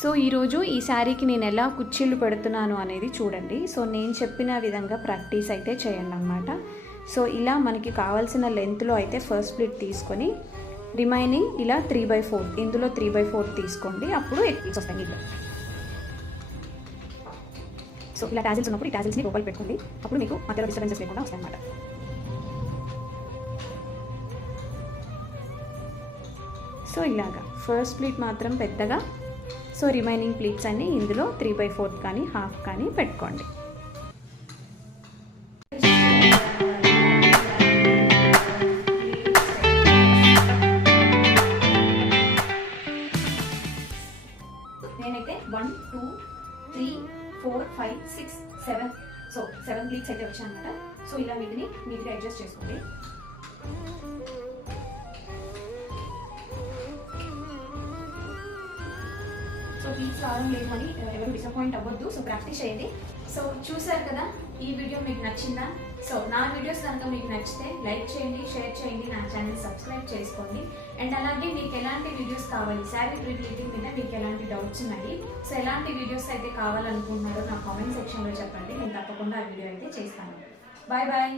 So ఈరోజు ఈ శారీకి నేను ఎలా కుర్చీలు పెడుతున్నాను అనేది చూడండి. సో నేను చెప్పిన విధంగా ప్రాక్టీస్ అయితే చేయండి అన్నమాట. సో ఇలా మనకి కావాల్సిన లెంత్లో అయితే ఫస్ట్ ప్లీట్ తీసుకొని రిమైనింగ్ ఇలా 3/4 ఇందులో 3/4 తీసుకోండి. అప్పుడు ఎక్కిల్స్ వస్తాయి. సో ఇలా టాజిల్స్ ఉన్నప్పుడు ఈ టాజిల్స్ని లోపల పెట్టుకోండి. అప్పుడు మీకు మధ్యలో డిస్టర్బెన్సెస్ లేకుండా వస్తాయి అన్నమాట. సో ఇలాగా ఫస్ట్ ప్లీట్ మాత్రం పెద్దగా, సో రిమైనింగ్ ప్లీట్స్ అన్నీ ఇందులో 3/4 కానీ హాఫ్ కానీ పెట్టుకోండి. నేనైతే 1 2 3 4 5 6 7 సో 7 ప్లీట్స్ అయితే వచ్చాయి అన్నమాట. సో ఇలా వీటిని నీట్గా అడ్జస్ట్ చేసుకోండి. సో ప్లీజ్ రావడం లేదు అని ఎవరు డిసప్పాయింట్ అవ్వద్దు. సో ప్రాక్టీస్ చేయండి. సో చూసారు కదా, ఈ వీడియో మీకు నచ్చిందా? సో నా వీడియోస్ కనుక మీకు నచ్చితే లైక్ చేయండి, షేర్ చేయండి, నా ఛానల్ సబ్స్క్రైబ్ చేసుకోండి. అండ్ అలాగే మీకు ఎలాంటి వీడియోస్ కావాలి, శారీ ప్రింటింగ్ మీద మీకు ఎలాంటి డౌట్స్ ఉన్నాయి, సో ఎలాంటి వీడియోస్ అయితే కావాలనుకుంటున్నారో నా కామెంట్ సెక్షన్లో చెప్పండి. నేను తప్పకుండా ఆ వీడియో అయితే చేస్తాను. Bye bye.